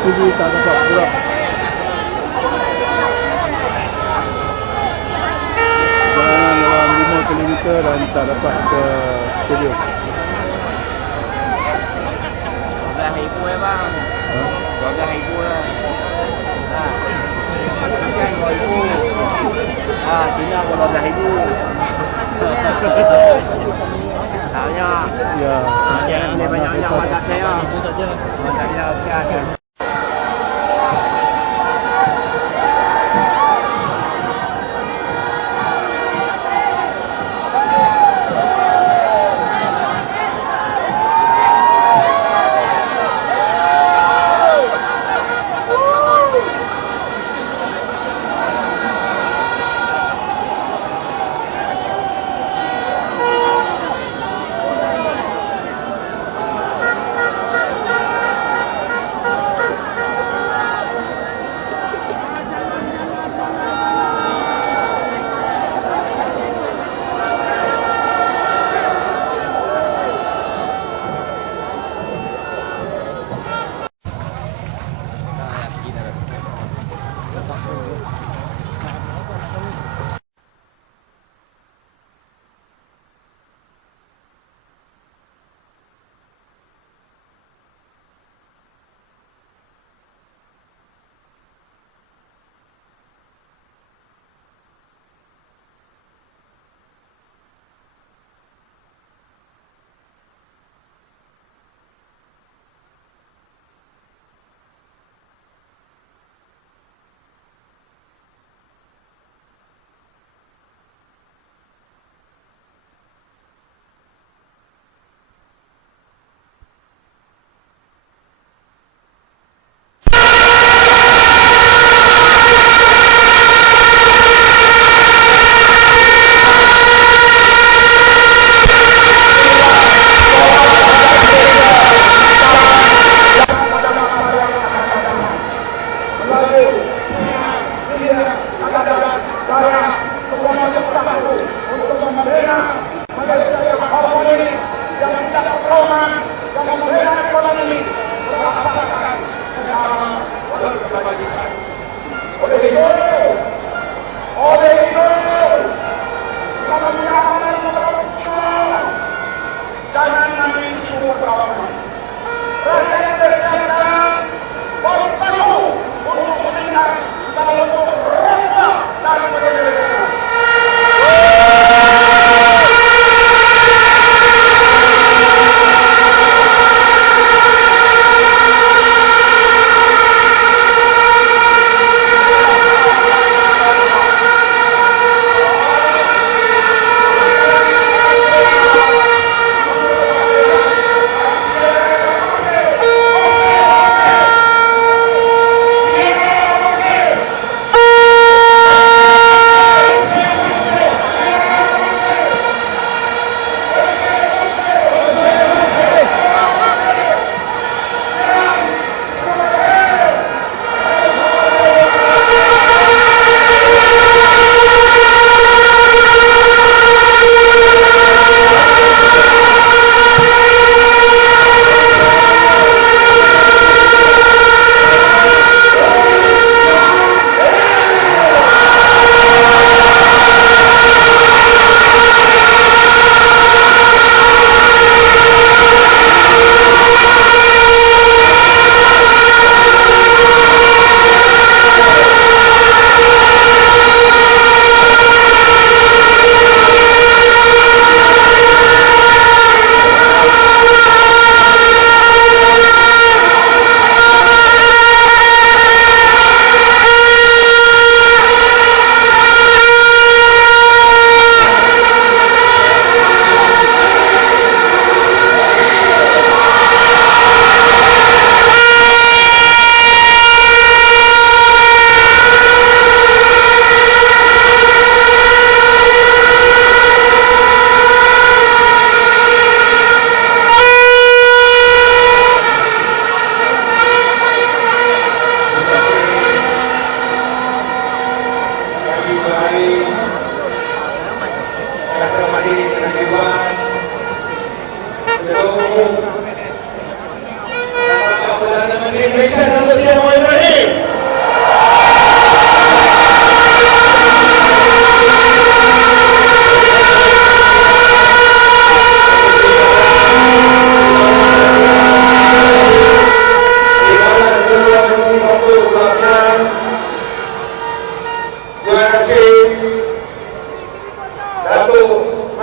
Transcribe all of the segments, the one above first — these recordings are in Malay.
TV tak dapat gerak. Jalanan dalam 5 km dan tak dapat ke studio. 12.000 ya bang. 12.000 lah. Sini aku 12.000. Tahunya. Ya. Jangan beli banyak-banyak WhatsApp saya. WhatsApp saya siap.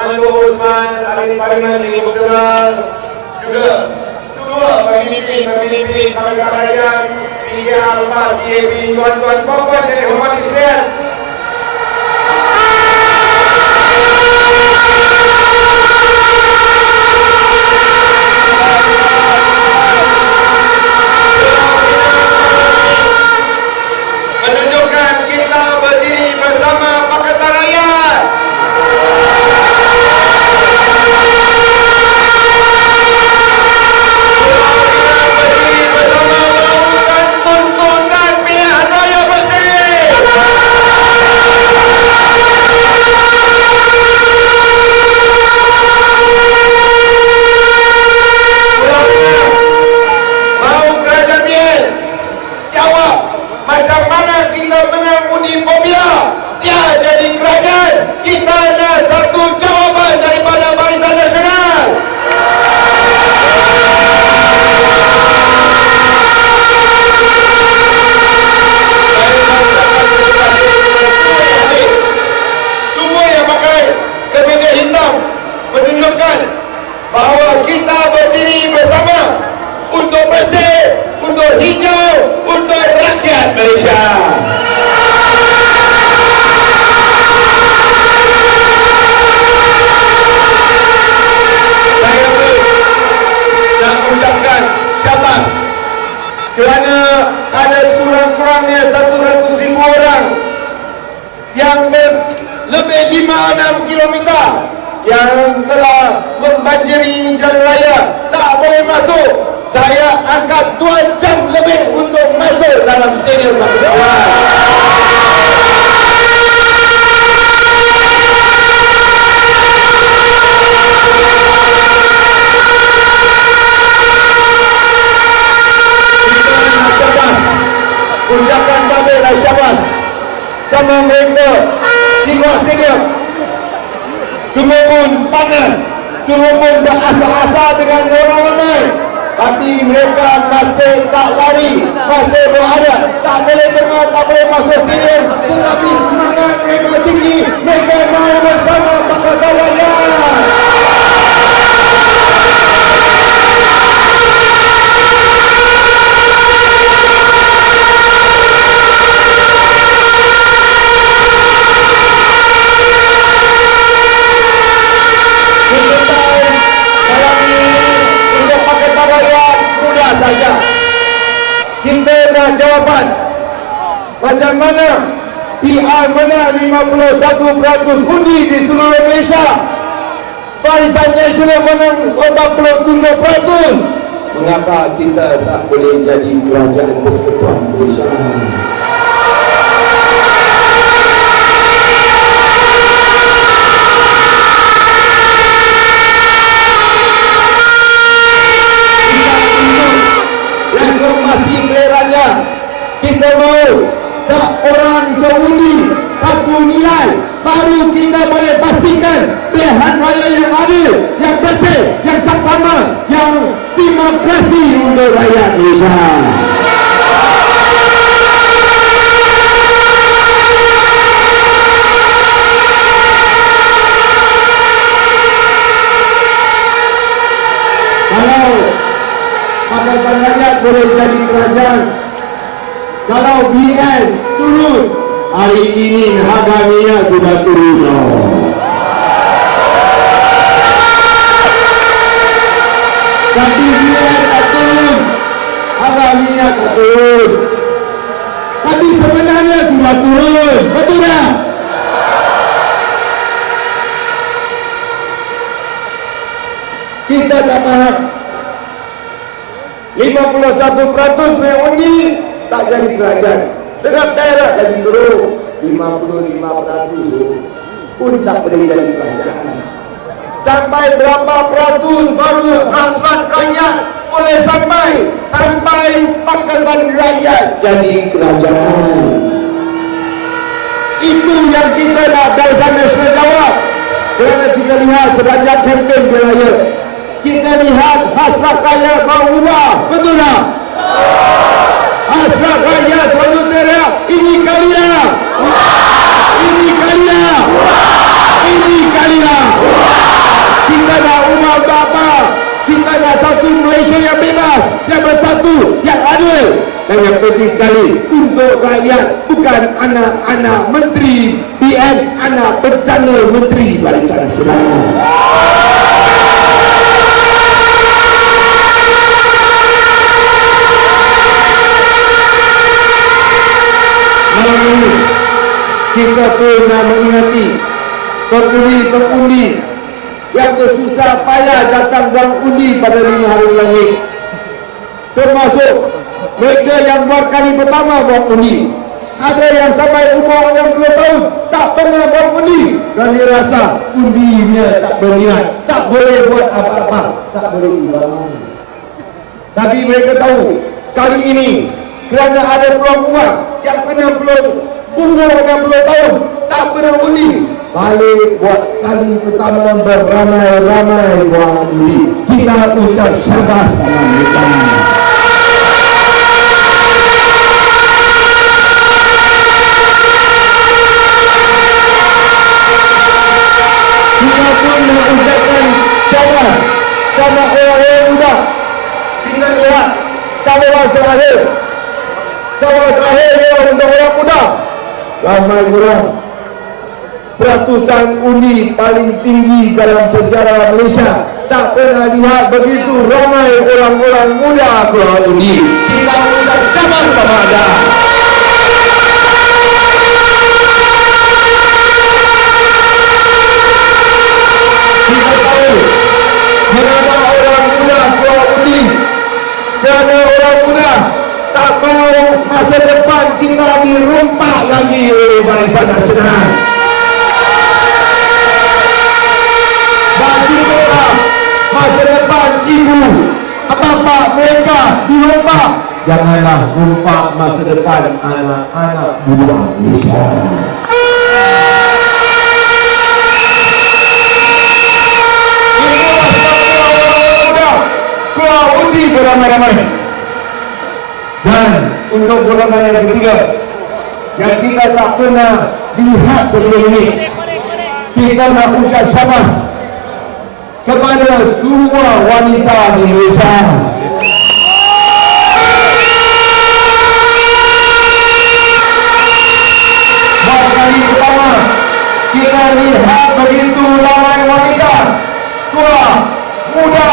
Mandur Osman, ahli parlimen negeri Berkelang, juga semua pemimpin Pakatan Rakyat, PKR Lepas, PAP, tuan-tuan puan-puan dan hormati sekalian. Menunjukkan kita berdiri bersama Pakatan Rakyat. Berdiri bersama melakukan tuntutan pilihan raya bersih. Mau kerajaan Mian jawab macam mana kita menang undi fobia? Dia jadi kerajaan. Kita nak satu jawapan daripada Barisan Nasional. Semua yang pakai kemeja hitam menunjukkan bahawa kita berdiri bersama untuk bersih, untuk hijau, untuk rakyat Malaysia. Saya nak ucapkan syabas kerana ada kurang-kurangnya 100,000 orang yang lebih 5-6 kilometer yang telah membanjiri jalan raya tak boleh masuk. Saya angkat 2 jam lebih untuk masuk dalam stadium Pakatan. Ucapan tabir dan syabas sama mereka di luar stadium. Semua pun panas, semua pun berasa-asa dengan orang ramai, tapi mereka masih tak lari, masih berada. Tak boleh dengar, tak boleh masuk stadium, tetapi semangat mereka tinggi. Mereka mahu bersama Pakatan Rakyat. Kita nak jawapan macam mana PR menang 51% undi di seluruh Malaysia, Barisan Nasional menang 47%. Mengapa kita tak boleh jadi kerajaan persekutuan Malaysia? Kita mahu tak orang seundi satu nilai, baru kita boleh pastikan pilihan raya yang adil, yang bersih, yang saksama, yang demokrasi untuk rakyat Malaysia. Kalau Pakatan Rakyat boleh jadi kerajaan, kalau BN turun, hari ini harga minyak sudah turun. Tapi BN tak turun, harga minyak tak turun. Tapi sebenarnya sudah turun, betul tak? Kita tak faham. 51% mengundi tak jadi kerajaan. Setiap daerah jadi turun 55% pun tak boleh jadi kerajaan. Sampai berapa peratus baru hasrat rakyat boleh sampai Pakatan Rakyat jadi kerajaan. Itu yang kita nak Barisan Nasional jawab. Kerana kita lihat sepanjang kempen raya, kita lihat hasrat rakyat mahu ubah, betul tak? Hasrat rakyat selalu teriak, ini kalilah, ini kalilah, ini kalilah. bebas, yang bersatu, yang adil, dan yang penting sekali untuk rakyat, bukan anak-anak menteri PN, anak Perdana Menteri Barisan Nasional. Malam ini kita pernah mengingati pengundi yang bersusah payah datang buang undi pada 5 hari lagi, termasuk mereka yang buat kali pertama buang undi. Ada yang sampai umur 60 tahun tak pernah buang undi dan dia rasa undinya tak berminat, tak boleh buat apa-apa, tak boleh ibadah. Tapi mereka tahu kali ini kerana ada peluang umat yang 60 umur 60 tahun tak pernah undi, balik buat kali pertama beramai-ramai buang undi. Kita ucap syabas sama mereka. Kita pun nak ucapkan syabas sama orang-orang muda. Kita lihat saluran terakhir dia untuk orang muda. Ramai orang, peratusan undi paling tinggi dalam sejarah Malaysia. Tak pernah lihat begitu ramai orang-orang muda keluar undi. Kita ucap syabas sama anda. Kita tahu kenapa orang muda keluar undi. Kerana orang muda tak mahu masa depan tinggal dirompak lagi oleh Barisan Nasional. Bagi mereka masa depan ibu bapa mereka dirompak, janganlah rompak masa depan anak-anak muda Malaysia. Inilah sebabnya orang muda keluar undi beramai-ramai. Dan untuk golongan yang ketiga yang kita tak pernah lihat sebelum ini, kita nak ucap syabas kepada semua wanita di Malaysia. Baru kali pertama kita lihat begitu ramai wanita tua, muda,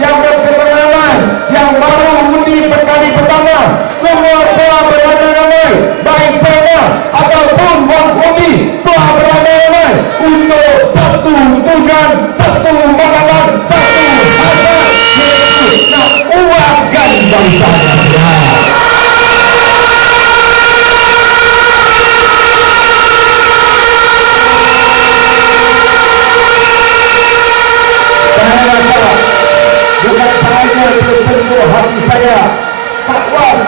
yang berpengalaman, yang baru undi perkali pertama, semua telah beramai-ramai, baik China ataupun buang undi telah beramai-ramai untuk satu tujuan, satu pengalaman, satu hasrat, iaitu nak uatkan bangsa nasional. Saya rasa bukan sahaja tersentuh hati saya, tak kuat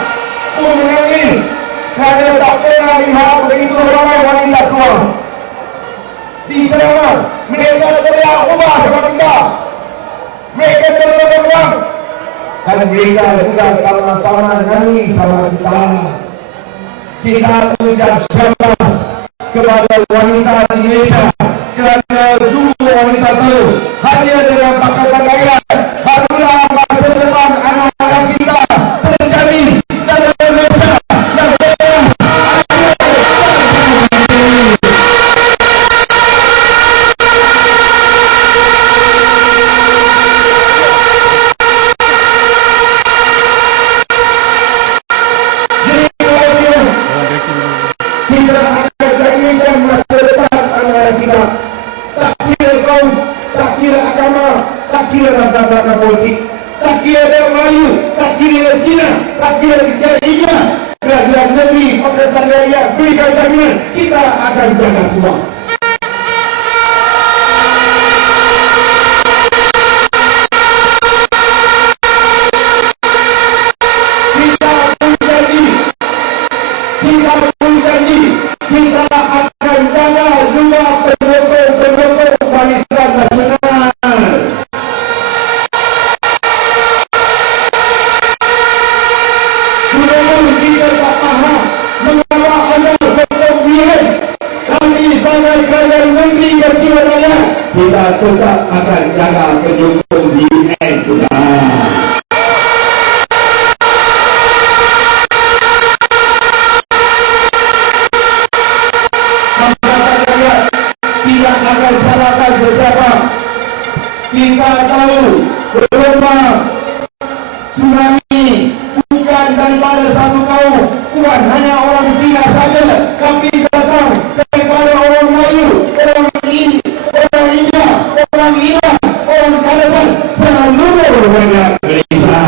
pun menangis kerana tak pernah lihat begitu ramai wanita keluar. Di sana mereka teriak ubah sama kita, mereka terberang dan mereka juga sama-sama nyanyi sama kita. Kita ucap syabas kepada wanita di Malaysia kerana sungguh wanita itu hanya dengan pakatan rakyat barulah masa depan anak-anak kita terjamin dalam Malaysia yang berjaya. Kita akan jadikan masa depan anak-anak kita. Tak kira kaum, tak kira agama, tak kira latar politik, tak kira dia Melayu, tak kira dia Cina, tak kira dia India, kerajaan negeri, pemerintahan rakyat berikan jaminan kita akan jaga semua. Kita akan jaga juga pendukung Barisan Nasional. Sudah pun kita tak faham mengapa anda sokong bilik kami sebagai kerajaan negeri berjiwa raya. Kita tetap akan jaga pendukung BN juga. Kita tahu gelombang tsunami bukan daripada satu kaum, bukan hanya orang Cina saja, tapi datang daripada orang Melayu, orang India, orang Iran, orang Kalimantan, seluruh rakyat Malaysia.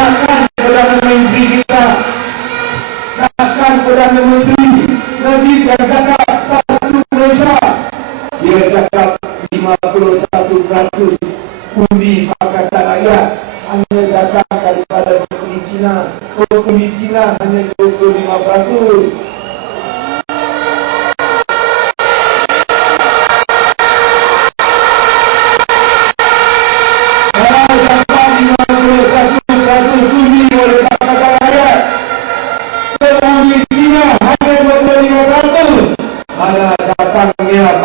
Takkan Perdana Menteri kita, takkan Perdana Menteri nanti dia cakap satu Malaysia, dia cakap 51% undi Pakatan Rakyat hanya datang daripada penghuni Cina. Penghuni Cina hanya 25%.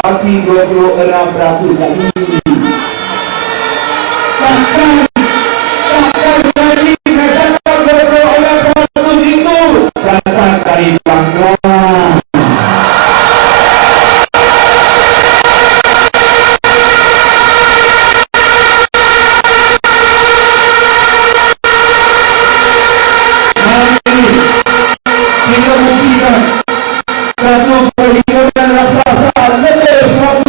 Bagi 26% lagi. Takkan dari datang 26% itu datang dari Bangla. Mari kita buktikan satu perhimpunan raksasa lebih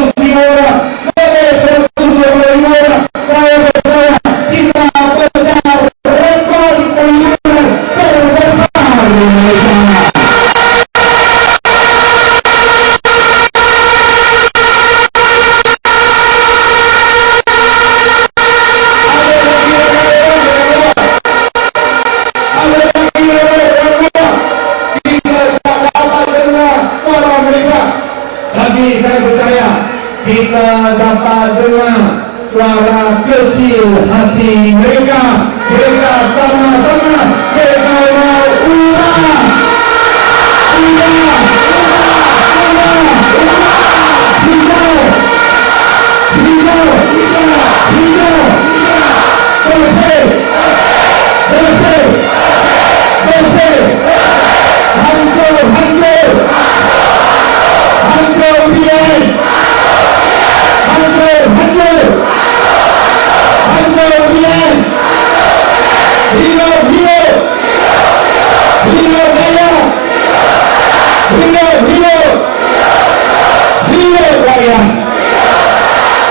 105 orang, lebih 125 orang. Saya percaya kita pecah rekod perhimpunan terbesar di Malaysia. Ada lagi orang luar. Kita tak dapat dengar suara mereka, tapi saya percaya kita dapat dengar suara kecil hati mereka. Mereka sama-sama mereka mau ubah. Bersih. Hancur biar. Hidup raya. Hidup raya.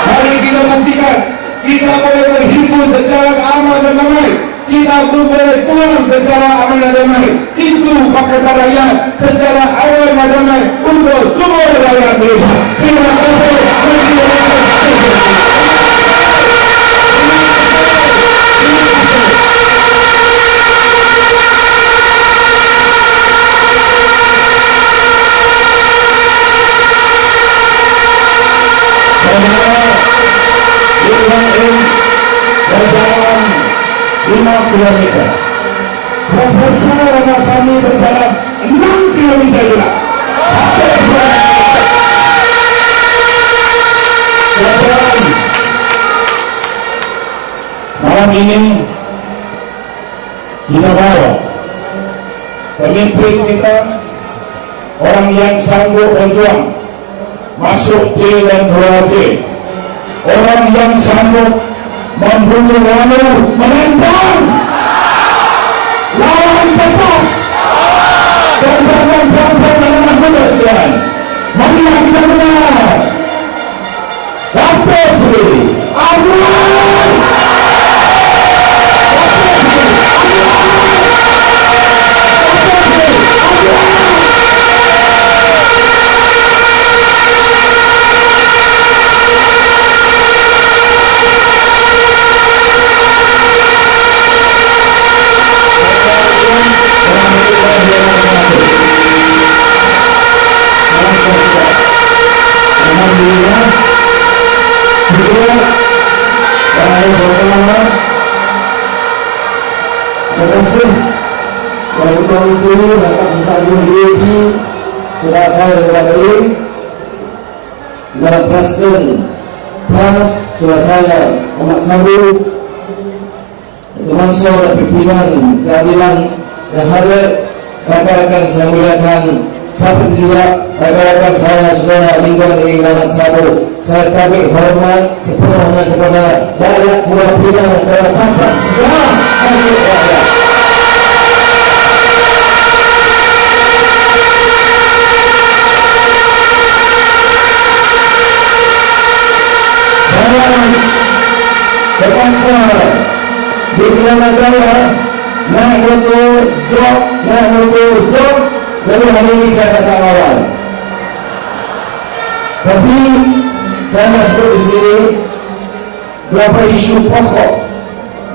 Mari kita buktikan kita boleh berhimpun secara aman dan damai. Kita boleh pulang secara aman dan damai. Itu Pakatan Rakyat secara aman dan damai untuk semua rakyat Malaysia. Terima kasih. Berjalan 5 kilometer. Profesor Ramasamy berjalan 6 kilometer juga. Malam ini kita bawa pemimpin kita, orang yang sanggup berjuang masuk jail dan keluar jail, orang yang sanggup membunuh lalu menentang lawan tetap dan perempuan-perempuan dan anak muda sekalian. Marilah kita dengar Datuk Seri Anwar. Alhamdulillah. Terima kasih dari komite Bapak Susano DAP sudah saya berkali dalam Presiden Pras sudah saya Muhammad Sabu Kemansur dan pimpinan keadilan yang hadir, rekan-rekan saya muliakan, seperti juga rekan-rekan saya saudara Lingkuan Inggalan Sabu, saya kami hormat sepenuhnya kepada rakyat Pulau Pinang kerana tanpa segala hati rakyat. Saya terpaksa di Negara naik motor drop, lalu hari ini saya datang awal. Tapi saya masuk di sini beberapa isu pokok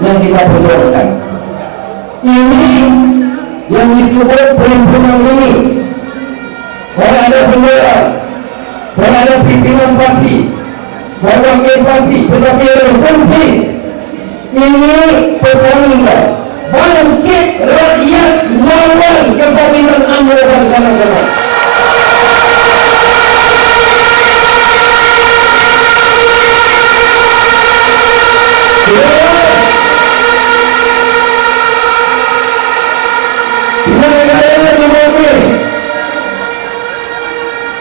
yang kita perjuangkan. Ini yang disebut perhimpunan ini. Kalau ada bendera, kalau ada pimpinan parti, wakil parti, tetapi yang penting ini petanda bangkit rakyat lawan kezaliman UMNO pada sana sana.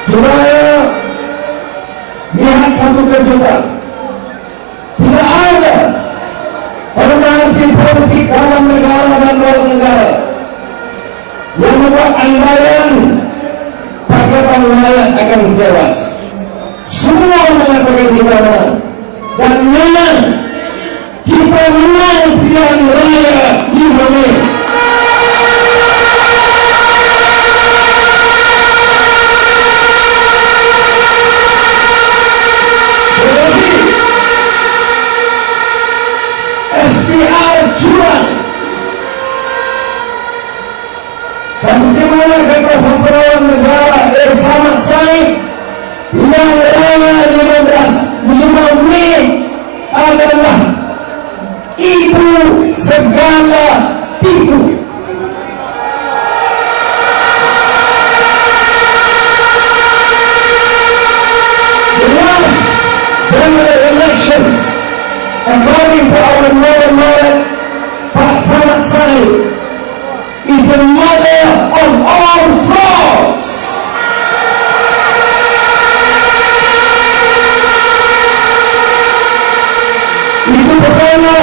Supaya lihat satu kejutan, tidak ada pengerti politik dalam negara dan luar negara yang membuat anggaran Pakatan Rakyat akan tewas. Semua mengatakan kita menang dan menang. Kita menang pilihan raya di Mei. Bagaimana kata sastrawan negara Samad Said, yang raya 5 Mei adalah ibu segala tipu. The last general elections, according to our noble lawyer Pak Samad Said, is the mother of all frauds. Itu pertama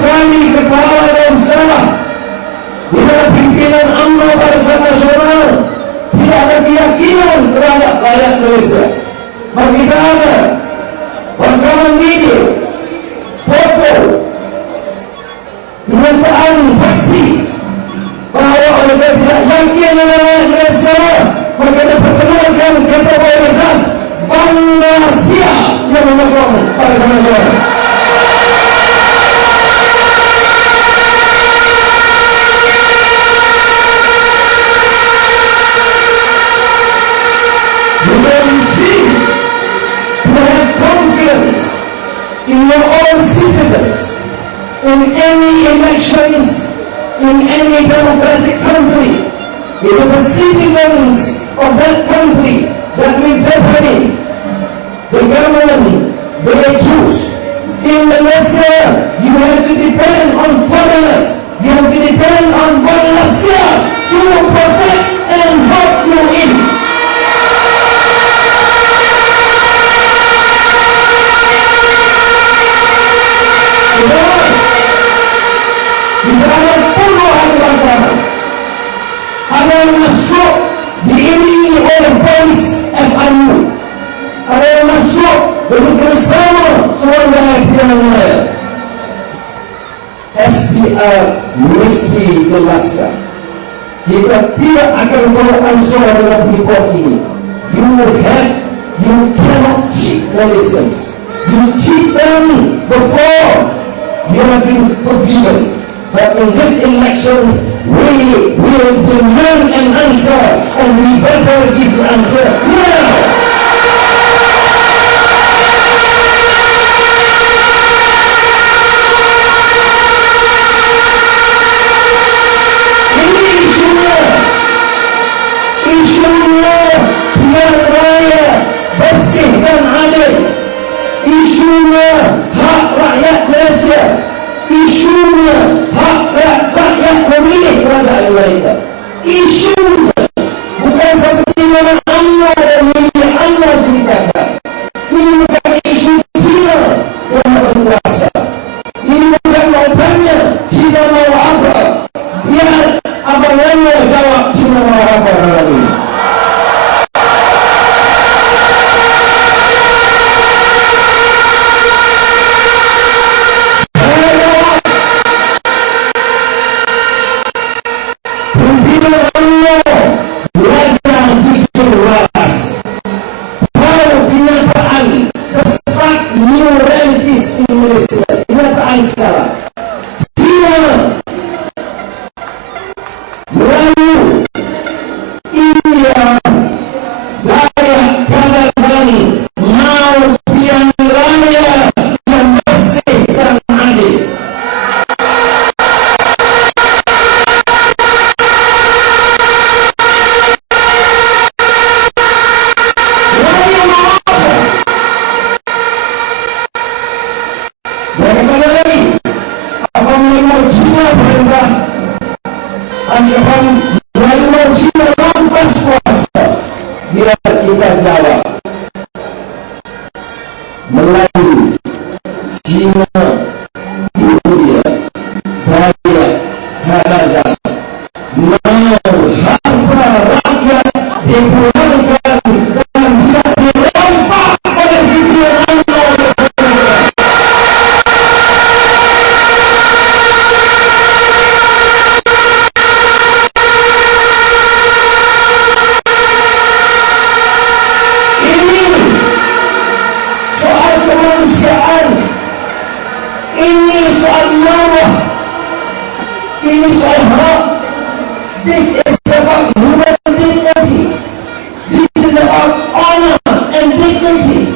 kali kepala dan salah di mana pimpinan UMNO Barisan Nasional tidak ada keyakinan terhadap rakyat Malaysia. Maka kita ada rekaman video, foto, kenyataan saksi bahawa mereka tidak yakin dengan rakyat Malaysia. Mereka diperkenalkan ketua Organisasi Bank Malaysia yang menyokong Barisan Nasional. You will see, you have confidence in your own citizens. In any elections, in any democratic country, it is the citizens of that country that will determine the government they choose. In Malaysia, you have to depend on foreigners. You have to depend on Malaysia to protect and help you in. Tidak ada puluhan rakaman. Ada yang masuk diiringi oleh polis FIU. Ada yang masuk dengan bersama suara pilihan raya. SPR mesti jelaskan, kita tidak akan beransur dalam report ini. You cannot cheat Malaysians. You cheat them before you have been forgiven. But in this elections, we will demand an answer, and we better give the answer now. Ini isunya pilihan raya bersih dan adil. Isunya hak rakyat Malaysia. isunya hak rakyat memilih kerajaan mereka. Isunya bukan seperti mana Allah dan milih Allah ceritakan. Ini bukan isu Cina yang dapat kuasa. Ini bukan mau tanya Cina mau apa. Biar Abang Nano jawab Cina mau apa dalam ini. Melayu, Cina, India, Bayak, Kazakh mau harta rakyat dipulangkan dan tidak dirompak oleh pikiran Allah. Ini soal kemanusiaan, ini soal marwah, ini soal hak. This is about human dignity. This is about honor and dignity.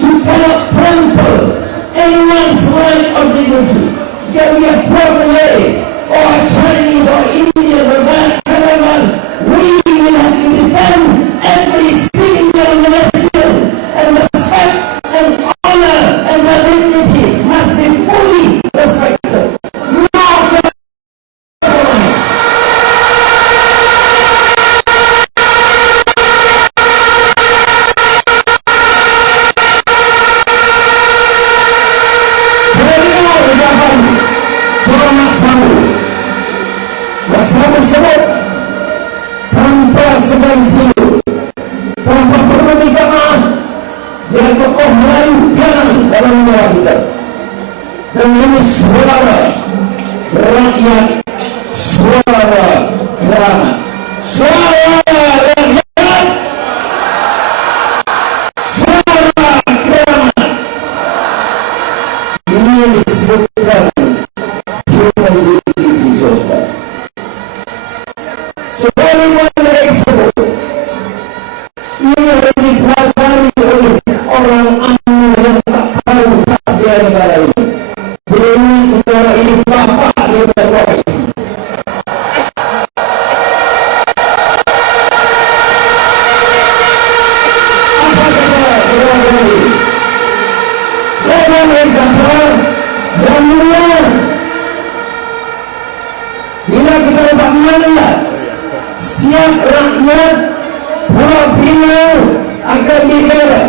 You cannot trample anyone's right or dignity. Can we applaud the lady or Chinese or Indian or that Kazakh? We will have to defend every single Malaysian, and respect and honor and the dignity must be fully respected. Bersama sebut tanpa segan silu, tanpa perlu minta maaf, dengan tokoh Melayu kanan dalam negara kita. Dan ini suara rakyat, suara keramat, suara rakyat, suara keramat. Ini yang disebutkan human dignity sosial. Sebagaimana yang disebut, ini harus dipelajari oleh orang UMNO yang tak tahu takdir negara ini. Bila ingin negara ini bapak dia bos. Apa kata saudara ini? Saudara berkata, yang mulia, bila kita dapat melihat setiap rakyat Pulau Pinang akan dibela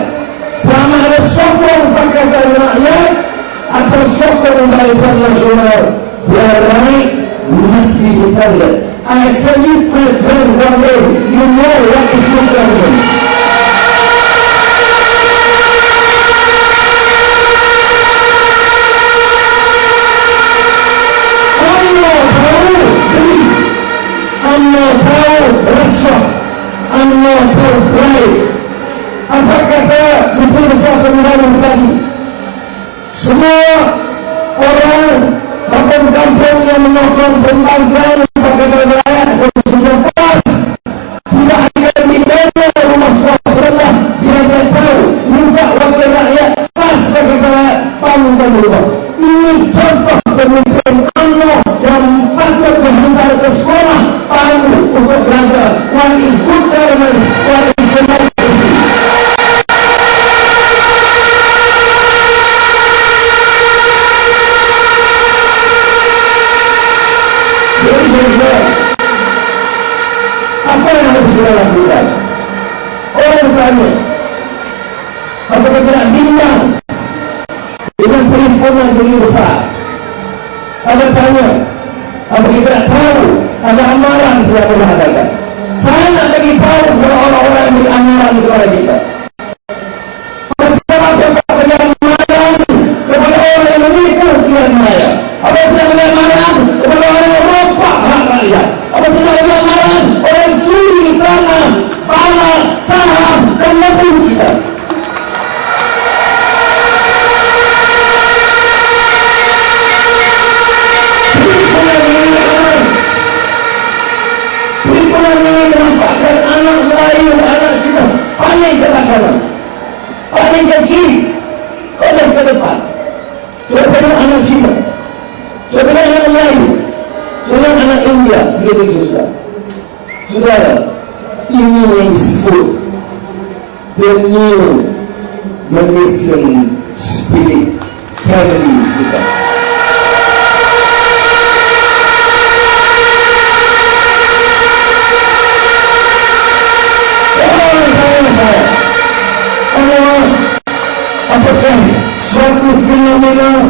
sama ada sokong Pakatan Rakyat atau sokong Barisan Nasional. Their right must be defended. I salute President Government. You know what is good governance. Allah tahu rasuah, Allah tahu baik. Apa kata Menteri Besar Terengganu tadi? Semua orang kampung-kampung yang melakukan pembangkangan Pakatan Rakyat sudah pas, tidak akan dibela rumah swasta. Biar dia tahu, minta wakil rakyat pas Pakatan Rakyat bangunkan rumah. Ini contoh pemimpin Allah yang patut dihantar ke sekolah baru untuk belajar. What is good governance? What is democracy? dengan perhimpunan begitu besar. Ada tanya, apa kita tak tahu ada amaran tidak boleh adakan. Saya nak bagi tahu kepada orang-orang yang beri amaran kepada kita. Masalah kita bagi amaran kepada orang yang menipu pilihan raya. Apa tidak bagi amaran kepada orang yang rompak hak rakyat. Apa tidak bagi amaran orang yang curi tanah, panah, saham dan membunuh kita. Perhimpunan ini menampakkan anak Melayu, anak Cina paling ke kanan, paling ke kiri, oleh ke depan. Saudara anak Cina, saudara anak Melayu, saudara anak India, begitu saudara. Saudara, ini yang disebut the new Malaysian spirit family kita. Apakah suatu fenomena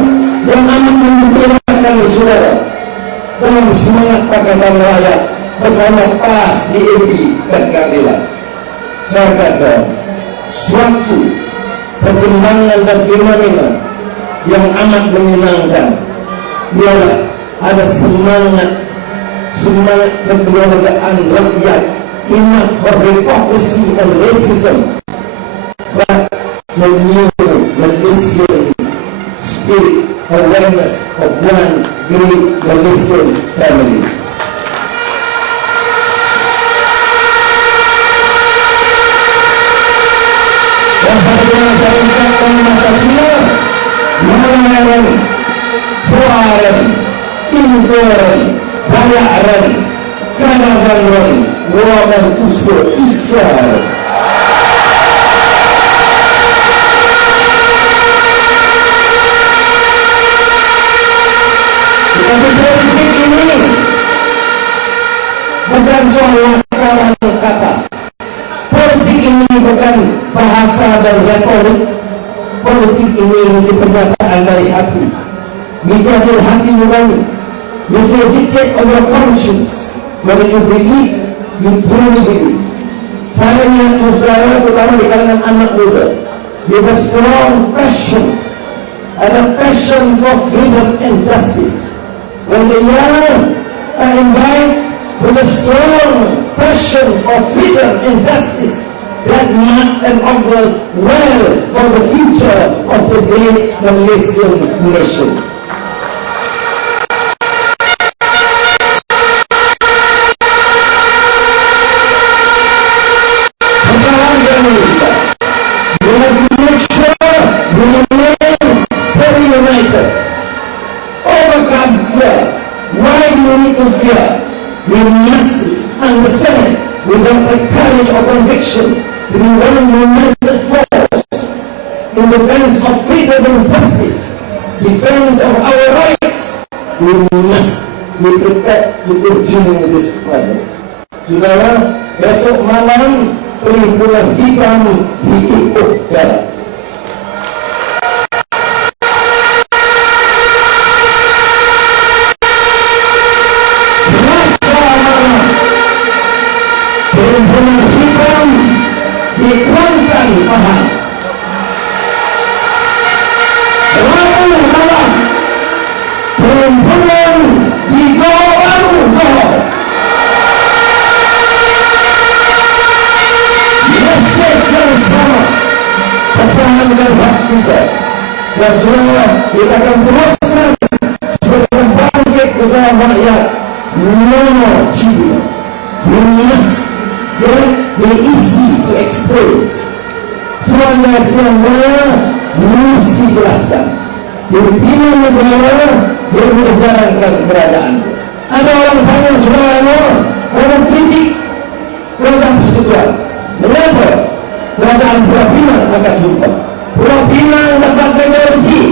yang amat menggembirakan saudara dalam semangat Pakatan Rakyat bersama PAS, DAP dan keadilan? Saya kata suatu perkembangan dan fenomena yang amat menyenangkan ialah ada semangat kekeluargaan rakyat, enough of hypocrisy and racism, but the new Malaysian spirit, awareness of one great Malaysian family. Dan saya ucapkan masa Cina, Malayan, Puan, Indoan, Bayaran, Kanazaran, Waman Tusuk, Icar. Tapi politik ini bukan soal lakaran kata. Politik ini bukan bahasa dan retorik. Politik ini mesti pernyataan dari hati. Mesti ada hati nurani. Mesti dictate of your conscience. Whether you believe, you truly believe. Saya lihat saudara, terutama di kalangan anak muda, with a strong passion, ada passion for freedom and justice. When the young are imbibed with a strong passion for freedom and justice, that marks and augurs well for the future of the great Malaysian nation. We have to make sure we remain steady united. Overcome fear. Why do we need to fear? We must understand without the courage or conviction to be one united force in defense of freedom and justice, defense of our rights. We must be prepared to continue with this fight. Saudara, besok malam perhimpunan hitam hidup darah. Perhimpunan hitam di Kuantan, Pahang. Rabu malam perhimpunan di Johor Bahru, Johor. Message yang sama, pertahankan hak kita. Dan saudara, kita akan teruskan sebagai bangkit kesalahan rakyat. No cheating. We must get easy to explain. Semuanya pilihan mesti jelaskan. Pimpinan negara yang menjalankan kerajaan. Ada orang banyak saudara orang kritik kerajaan persekutuan. Mengapa? Kerajaan Pulau Pinang akan sumpah. Pulau Pinang dapat majoriti.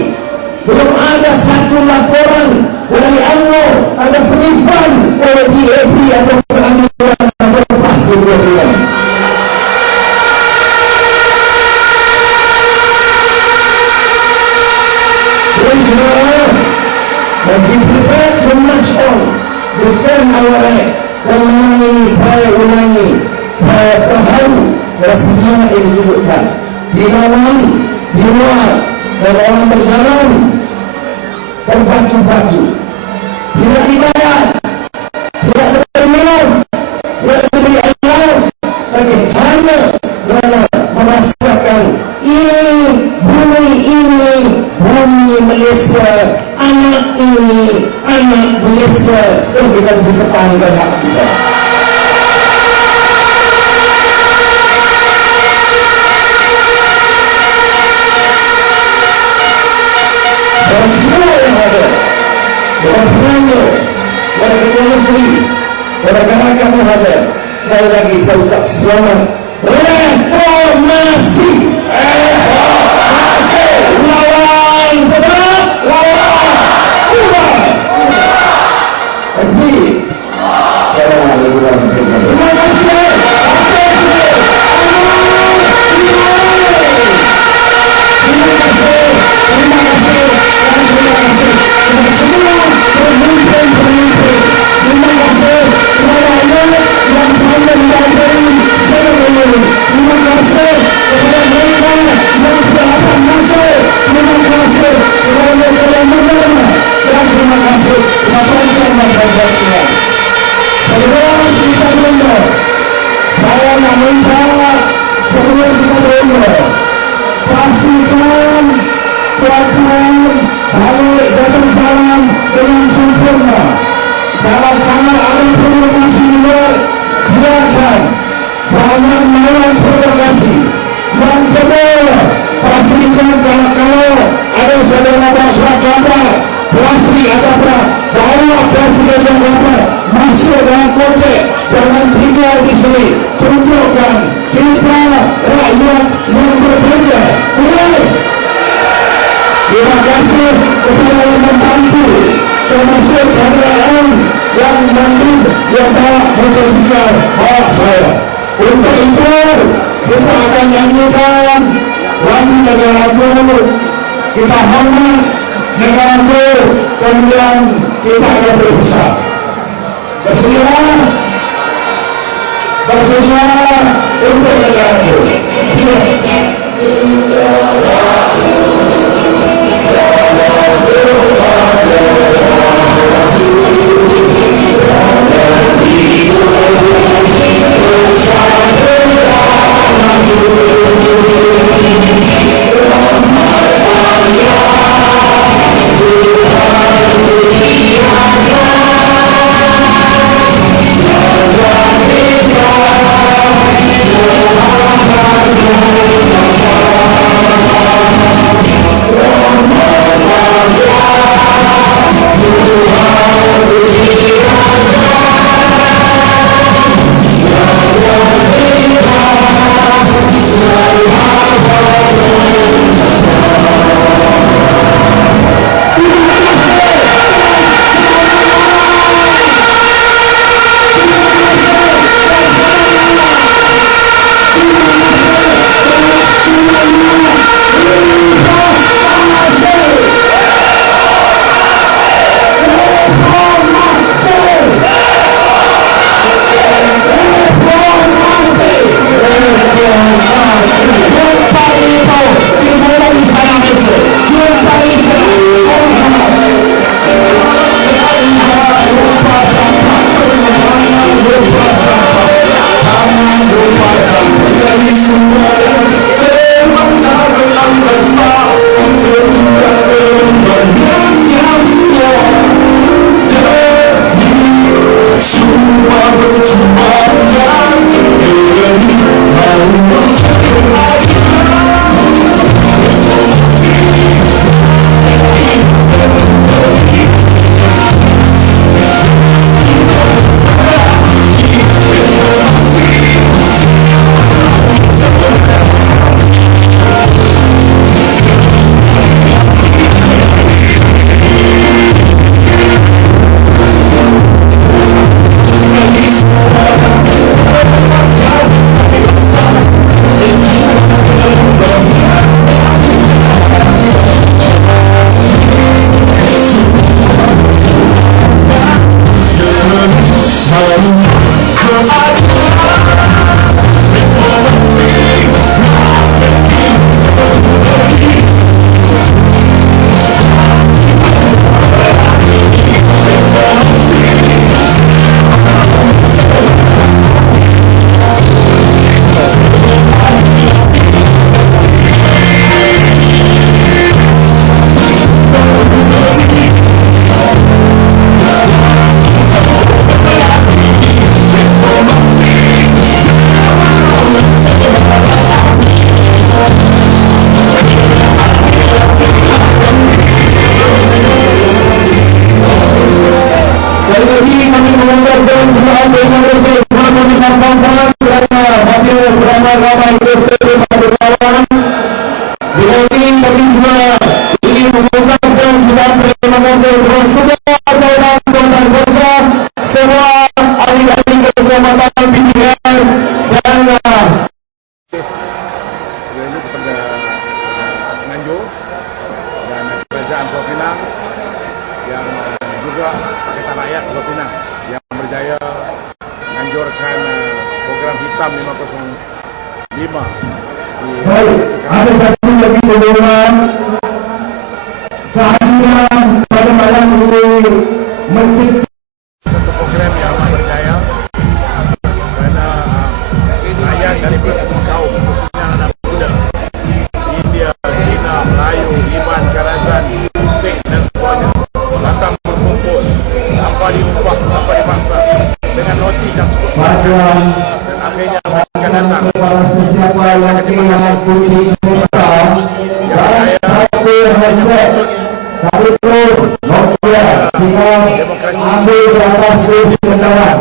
Belum ada satu laporan dari UMNO ada penipuan oleh DAP atau penganiayaan atau lepas di Pulau Pinang. and be prepared to march on, defend our rights. Dan malam ini saya ulangi, saya terharu dan semangat yang ditunjukkan di dalam, di luar, dan orang berjalan berbaju-baju, tidak dibayar, tidak diberi minum, tidak diberi air, tapi hanya kerana merasakan ini bumi Malaysia, anak ini anak Malaysia, dan kita mesti pertahankan hak kita. Dan semua yang ada, bukan penanya, bukan ketua menteri, bukan rakyat yang ada, sekali lagi saya ucap selamat reformasi. Lawan tetap, lawan kuat. Assalamualaikum warahmatullahi wabarakatuh. Terima kasih. Saya nak minta sebelum kita berumrah, pastikan tuan-tuan balik datang jalan dengan sempurna. Kalau ada provokasi luar, biarkan, jangan melawan provokasi. Yang kedua, pastikan kalau ada saudara bahasa kapal, plastik atau apa, bawa plastik atau apa, masuk dalam kocek, jangan tinggal di sini. Tunjukkan kita rakyat yang berbeza. Terima kasih kepada yang membantu, termasuk saudara yang mendung yang bawa membersihkan hak saya. Untuk itu kita akan nyanyikan lagu negaraku, kita hormat negaraku, kemudian kita akan berpisah. Bersedia? Bersedia untuk negaraku. terima kasih kepada semua jawatan kuasa, semua ahli-ahli keselamatan PTS dan Lalu kepada Nganjuk dan kerajaan Pulau Pinang yang juga Pakatan Rakyat Pulau Pinang yang berjaya menganjurkan program hitam 505 di baik, ada satu lagi pengumuman kehadiran pada malam ini menciptakan satu program yang berjaya kerana rakyat daripada semua kaum khususnya anak muda India, China, Melayu, Iban, Karazan, Sikh dan semuanya datang berkumpul tanpa diupah, tanpa dipaksa dengan noti yang cukup banyak dan akhirnya akan datang kepada sesiapa lagi yang kunci kereta dan satu handset telefon Nokia kita ambil di atas bus kendaraan.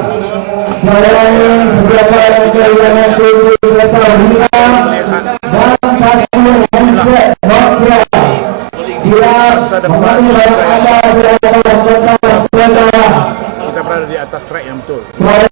Selain sesiapa yang kehilangan kunci kereta hilang dan satu handset Nokia siap mengambil barang anda di atas kereta. kita berada di atas track yang betul. Suara